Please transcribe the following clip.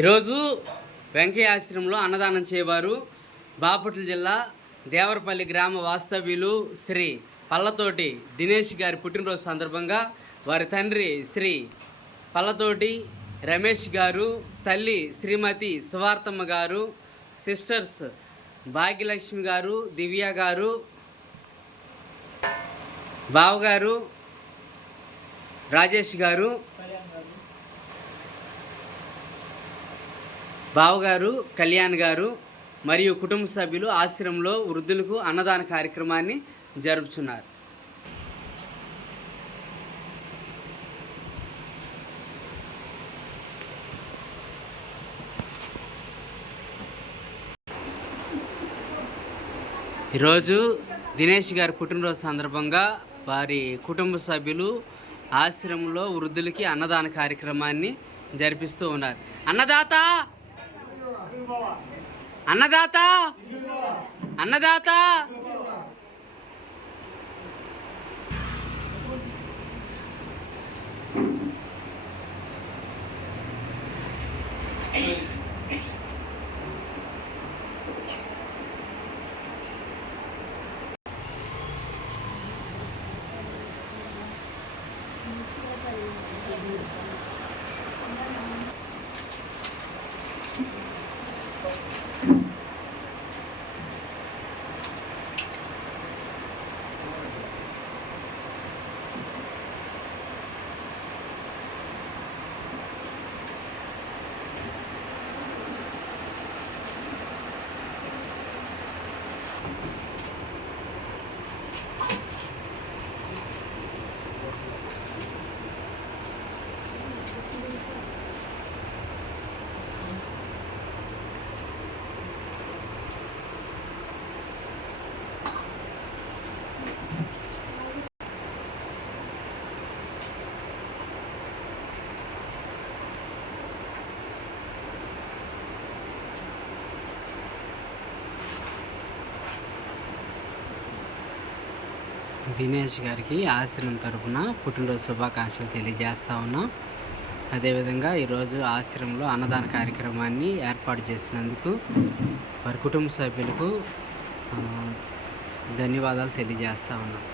ఈరోజు వెంకయ్య ఆశ్రమంలో అన్నదానం చేయవారు బాపట్ల జిల్లా దేవరపల్లి గ్రామ వాస్తవ్యులు శ్రీ పల్లతోటి దినేష్ గారి పుట్టినరోజు సందర్భంగా వారి తండ్రి శ్రీ పల్లతోటి రమేష్ గారు, తల్లి శ్రీమతి సువార్తమ్మ గారు, సిస్టర్స్ భాగ్యలక్ష్మి గారు, దివ్య గారు, బావగారు రాజేష్ గారు, బావగారు కళ్యాణ్ గారు మరియు కుటుంబ సభ్యులు ఆశ్రమంలో వృద్ధులకు అన్నదాన కార్యక్రమాన్ని జరుపుతున్నారు. ఈరోజు దినేష్ గారి పుట్టినరోజు సందర్భంగా వారి కుటుంబ సభ్యులు ఆశ్రమంలో వృద్ధులకి అన్నదాన కార్యక్రమాన్ని జరిపిస్తూ ఉన్నారు. అన్నదాత అన్నదాత అన్నదాత దినేష్ గారికి ఆశ్రమం తరపున పుట్టినరోజు శుభాకాంక్షలు తెలియజేస్తా ఉన్నాం. అదేవిధంగా ఈరోజు ఆశ్రమంలో అన్నదాన కార్యక్రమాన్ని ఏర్పాటు చేసినందుకు వారి కుటుంబ సభ్యులకు ధన్యవాదాలు తెలియజేస్తా ఉన్నాం.